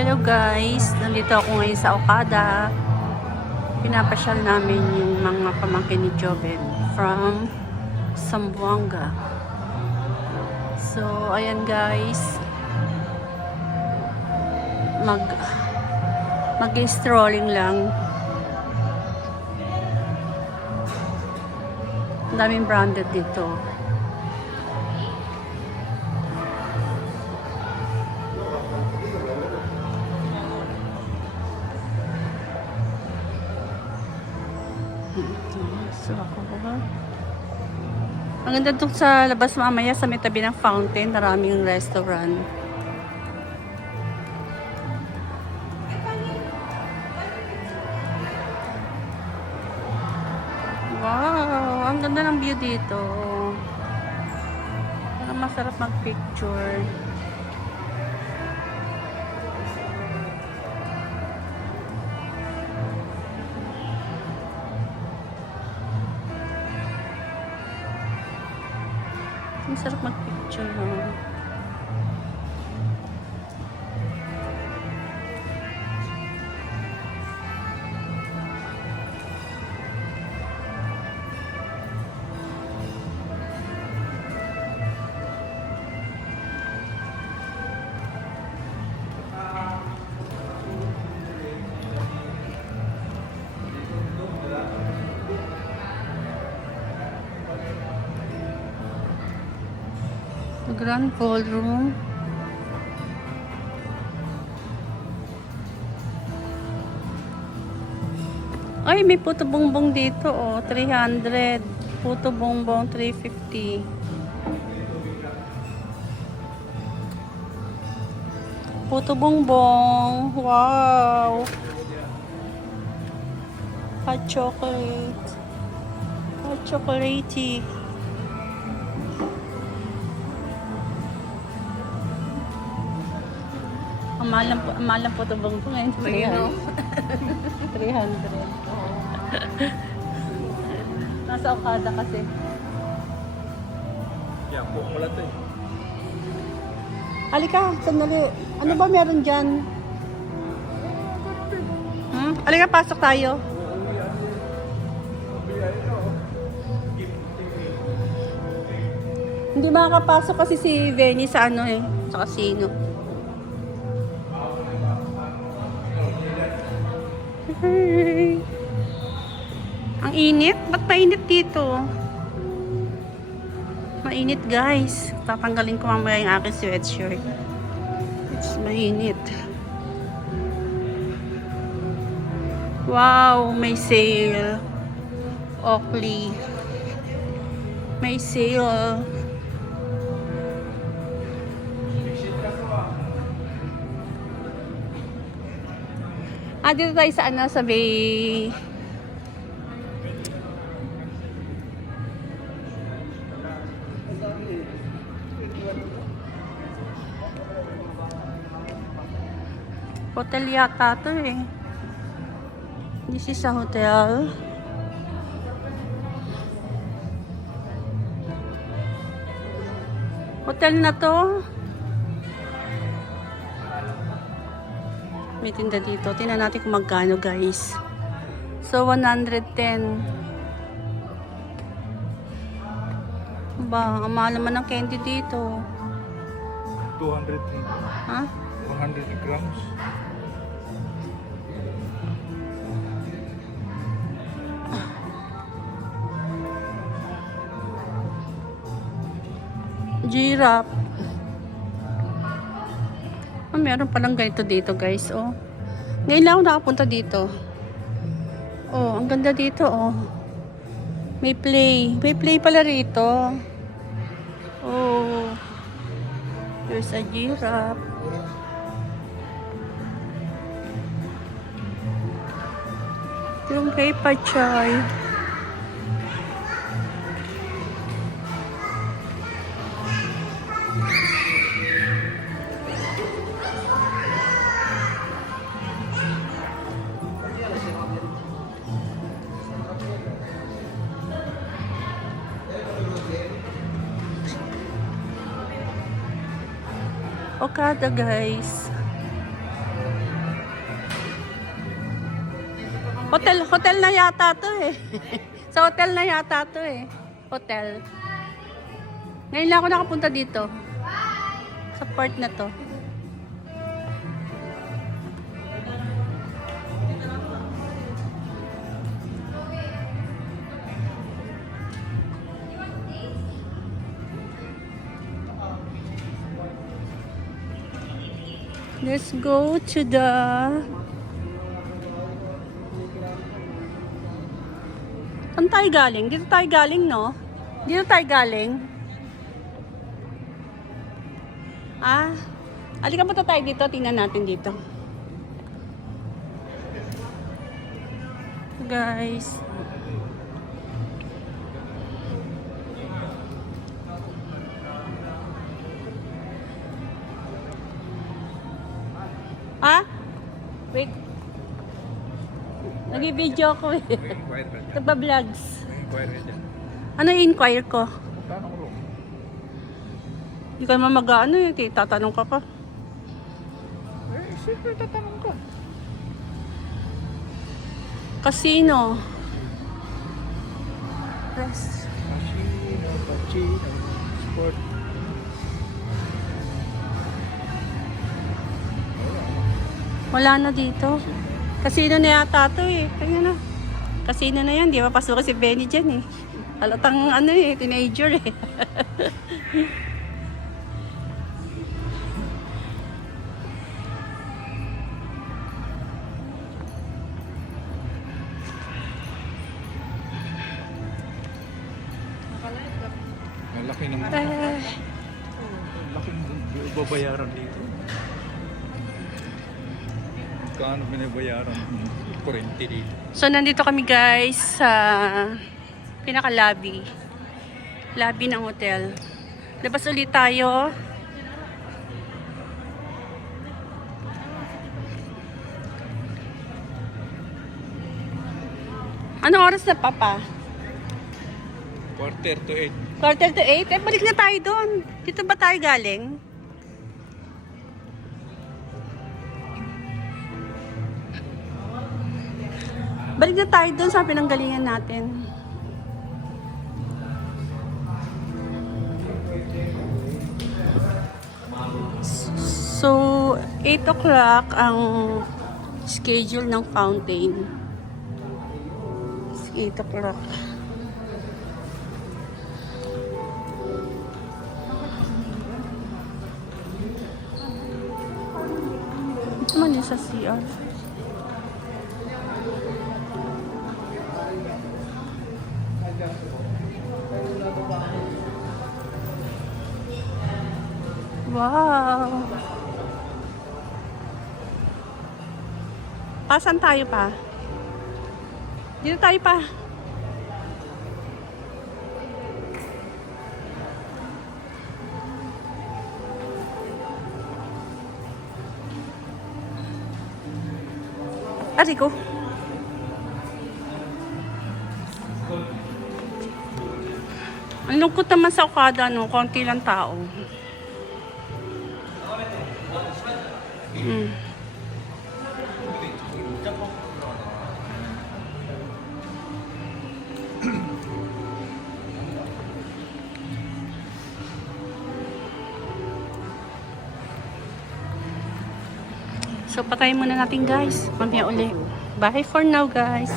Hello guys, nandito ako ngayon sa Okada. Pinapasyal namin yung mga pamangkin ni Joven from Zamboanga. So, ayan guys. Mag-strolling lang. Ang daming branded dito. So, ang ganda dito sa labas mamaya sa may tabi ng fountain, maraming restaurant. Wow, ang ganda ng view dito. Parang masarap mag-picture. Masarap mag-picture, no? Grand ballroom. Ay, may puto bongbong dito, oh. 300. Puto bongbong, 350. Puto bongbong. Wow. Hot chocolate. Hot chocolatey. Ang mahal po ito bang po ngayon? 300. 300. Nasa Okada kasi. Yan po pala ito eh. Halika, sandali. Ano ba meron dyan? Halika, pasok tayo. Hindi makakapasok kasi si Benny sa ano eh, sa casino. Ang init? Ba't mainit dito? Mainit guys. Tatanggalin ko mamaya yung aking sweatshirt. It's mainit. Wow, may sale. Oakley. May sale. Dito tayo sa ano, sa Bay. Hotel yata to eh. This is a hotel. Hotel na to. May tinda dito. Tingnan natin kung magkano guys. So, 110. Ba, ang mahal naman ng candy dito. 200. Ha? 100 grams. Giraffe. Meron palang ganito dito guys, oh. Ngayon lang ako nakapunta dito. Oh, ang ganda dito, oh. May play. May play pala rito. Oh. There's a giraffe. Yung kay Pachay. Okada guys. Hotel na yata to eh. Sa hotel na yata to eh. Hotel. Ngayon lang ako nakapunta dito. Sa port na to. Let's go to the... Saan tayo galing? Dito tayo galing, no? Dito tayo galing. Ah, alika punta tayo dito. Tingnan natin dito. Guys. Ah? Wait. Nag-video ko eh. Inquire ka dyan. Nagba-vlogs. Inquire ka dyan. Ano i-inquire ko? Magkano room? Hindi ka naman mag-ano eh. Tatanong ka pa. Siyempre tatanong ka. Casino. Rest. Casino, sport. Wala na dito. Casino na yata to eh. Kaya na. Casino na yan. Di ba pasok si Benny dyan eh. Halatang ano eh. Teenager eh. Malaki ng laki ng babayaran dito. Kano binabayaran ng kurente dito? So, nandito kami guys sa pinaka-lobby. Lobby ng hotel. Labas ulit tayo. Anong oras na, Papa? Quarter to 8. Quarter to 8? Eh, balik na tayo doon. Dito ba tayo galing? Balik na tayo doon sa pinanggalingan natin. So, 8 o'clock ang schedule ng fountain. It's 8 o'clock. Ito man yung sa CR. Wow! Pasan tayo pa? Dito tayo pa. Ariko. Ang lungkot naman sa Okada, no? Konti lang tao. So, patayin muna natin guys. Mamaya ulit. Bye for now guys.